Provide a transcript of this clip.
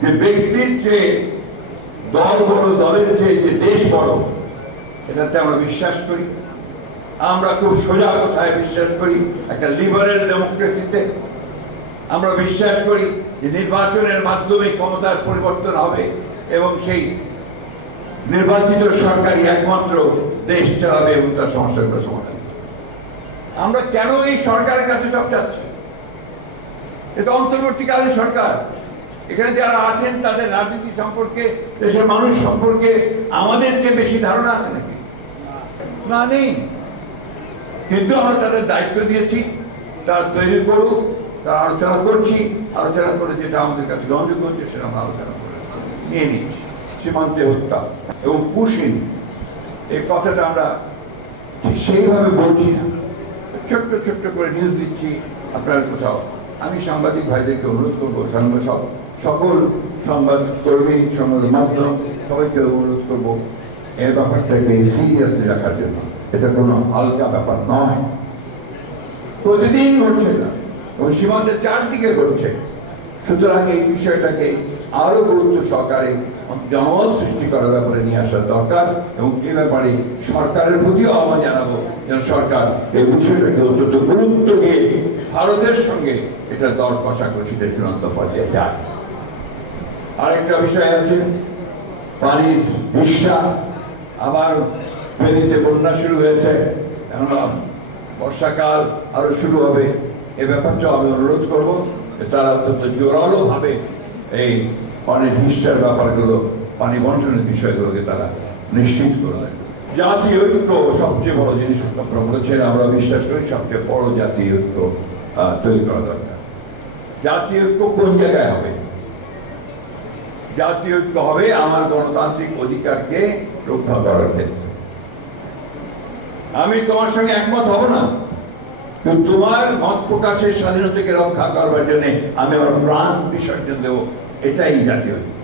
যে ব্যক্তির চেয়ে দল বড়, দলের চেয়ে যে দেশ বড়, এটাতে আমরা বিশ্বাস করি। আমরা খুব সোজা কথায় বিশ্বাস করি একটা লিবারেল ডেমোক্রেসিতে। আমরা বিশ্বাস করি যে নির্বাচনের মাধ্যমে ক্ষমতার পরিবর্তন হবে এবং সেই নির্বাচিত সরকারই একমাত্র দেশ চালাবে এবং তার সমস্যাগুলো সমাধান। আমরা কেন এই সরকারের কাছে সব যাচ্ছি? এটা অন্তর্বর্তীকালীন সরকার। এখানে যারা আছেন তাদের রাজনীতি সম্পর্কে, দেশের মানুষ সম্পর্কে আমাদের চেয়ে বেশি ধারণা আছে নাকি? না, নেই। কিন্তু আমরা তাদের দায়িত্ব দিয়েছি, তারা তৈরি করুক, তারা আলোচনা করছি, আলোচনা করে যেটা আমাদের কাছে গ্রহণযোগ্য হচ্ছে সেটা আমরা আলোচনা করে নিয়ে নিচ্ছি। সীমান্তে হত্যা এবং পুশিং, এই কথাটা আমরা ঠিক সেইভাবে বলছি না, ছোট্ট ছোট্ট করে নিউজ দিচ্ছি আপনার কোথাও। আমি সাংবাদিক ভাইদেরকে অনুরোধ করবো, সকল সংবাদ কর্মী, সংবাদ মাধ্যম সবাইকে অনুরোধ করবো এই ব্যাপারটাকে সিরিয়াসলি রাখার জন্য। এটা কোনো হালকা ব্যাপার নয়, প্রতিদিন ঘটছে না এবং সীমান্তের চারদিকে ঘটছে। সুতরাং এই বিষয়টাকে আরো গুরুত্ব সহকারে জনমত সৃষ্টি করার ব্যাপারে নিয়ে আসা দরকার এবং এ ব্যাপারে সরকারের প্রতিও আহ্বান জানাবো যেন সরকার এই বিষয়টাকে অত্যন্ত গুরুত্ব দিয়ে ভারতের সঙ্গে এটা দর কষাকষি সেটা চূড়ান্ত পর্যায়ে যায়। আরেকটা বিষয় আছে, পানির হিস্যা। আবার ফেনীতে বন্যা শুরু হয়েছে, এখন বর্ষাকাল আরো শুরু হবে। এ ব্যাপারটা আমি অনুরোধ করবো তারা অত্যন্ত জোরালো ভাবে এই পানির হিস্যার ব্যাপারগুলো, পানি বন্টনের বিষয়গুলোকে তারা নিশ্চিত করবেন। জাতীয় ঐক্য সবচেয়ে বড় জিনিস আপনারা বলেছেন, আমরা বিশ্বাস করি সবচেয়ে বড় জাতীয় ঐক্য তৈরি করা দরকার। জাতীয় ঐক্য কোন জায়গায় হবে? জাতীয় ঐক্য হবে আমার গণতান্ত্রিক অধিকারকে রক্ষা করার ক্ষেত্রে। আমি তোমার সঙ্গে একমত হব না, কিন্তু তোমার মত প্রকাশের স্বাধীনতাকে রক্ষা করবার জন্য আমি আমার প্রাণ বিসর্জন দেব, এটাই জাতীয় ঐক্য।